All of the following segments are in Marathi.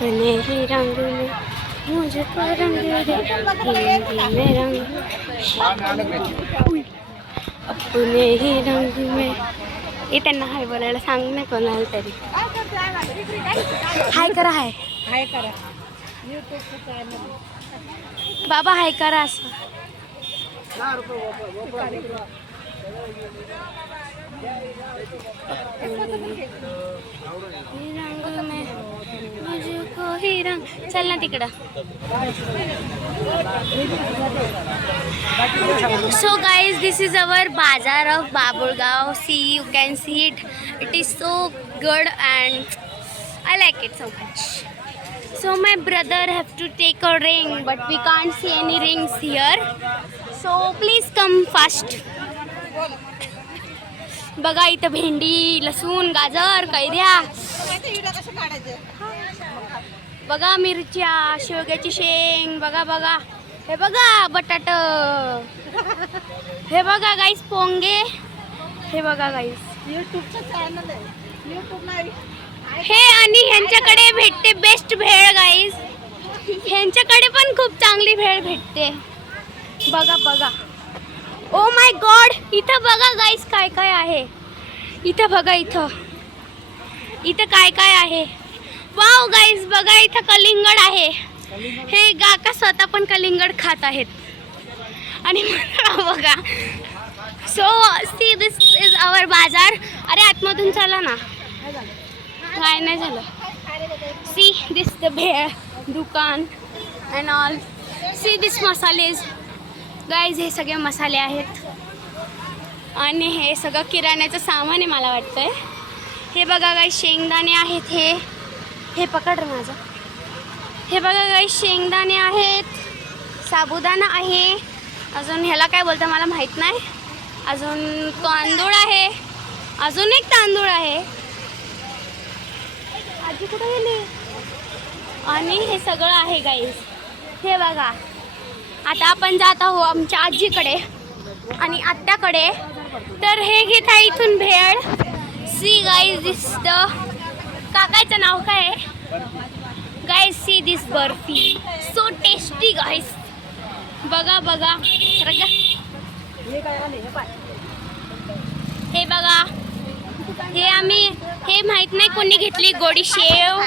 अपने ही रंग में मुझको रंग दे, धीमे रंग अपने ही रंग में. हे त्यांना हाय बोलायला सांग ना कोणाला तरी. हाय करा. हाय करा बाबा, हाय करा असं. चल ना तिकडं. So guys, this is our bazaar of Baburgaon. See, you can see it. It is so good and I like it so much. So my brother have to take a ring, but we can't see any rings here. So please come fast. बघा इथं भेंडी, लसूण, गाजर, कैऱ्या, बघा मिरच्या, शेवग्याची शेंग, बघा हे बघा बटाट, हे बघा गाईस पोंगे, हे बघा गाईस यूट्यूबचं चॅनल आहे, यूट्यूब हे. आणि ह्यांच्याकडे भेटते बेस्ट भेळ गाईस. ह्यांच्याकडे पण खूप चांगली भेळ भेटते. बघा ओ माय गॉड, इथं बघा गाईस काय काय आहे. इथं बघा, इथं काय आहे. वाव गाईस, बघा इथं कलिंगड आहे. हे काका स्वतः पण कलिंगड खात आहेत. आणि बघा, सो सी दिस इज आवर बाजार. अरे आतमधून चला ना. काय नाही झालं. See this the bhel dukan and all. See this masalas guys. हे सगळे मसाले आहेत आणि हे सगळं किराण्याचं सामान आहे मला वाटतंय. हे बघा गाईज शेंगदाणे आहेत. हे पकड माझं. हे बघा गाईज शेंगदाणे आहेत, साबुदाणा आहे, अजून ह्याला काय बोलतं मला माहीत नाही. अजून तांदूळ आहे, अजून एक तांदूळ आहे. आजी कुठे गेली? आणि हे सगळं आहे गाईज. हे बघा, आता आपण जात आहोत आमच्या आजीकडे आणि आत्याकडे. तर हे घेत आहे इथून भेळ. सी गाईज दिस द, काकाचं नाव काय आहे guys? See this barfi, so tasty guys. बघा हे बघा. हे माहित नाही कोणी घेतली, गोडी शेव.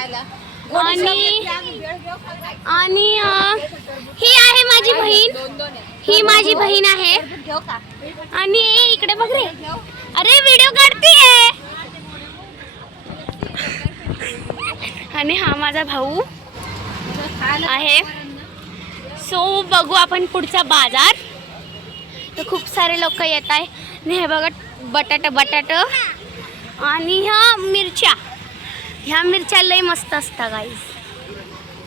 आणि ही आहे माझी बहीण, ही माझी बहीण आहे. आणि इकडे बघ रे, अरे व्हिडिओ काढतीये. आणि हा माझा भाऊ आहे. सो बघू आपण पुढचा बाजार. तर खूप सारे लोक येत आहे. हे बघा बटाट आणि ह्या मिरच्या लई मस्त असतात गाईज.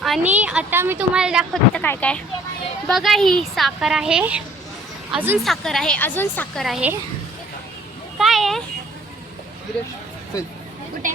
आणि आता मी तुम्हाला दाखवते काय काय. बघा ही साखर आहे, अजून साखर आहे. काय आहे कुठे?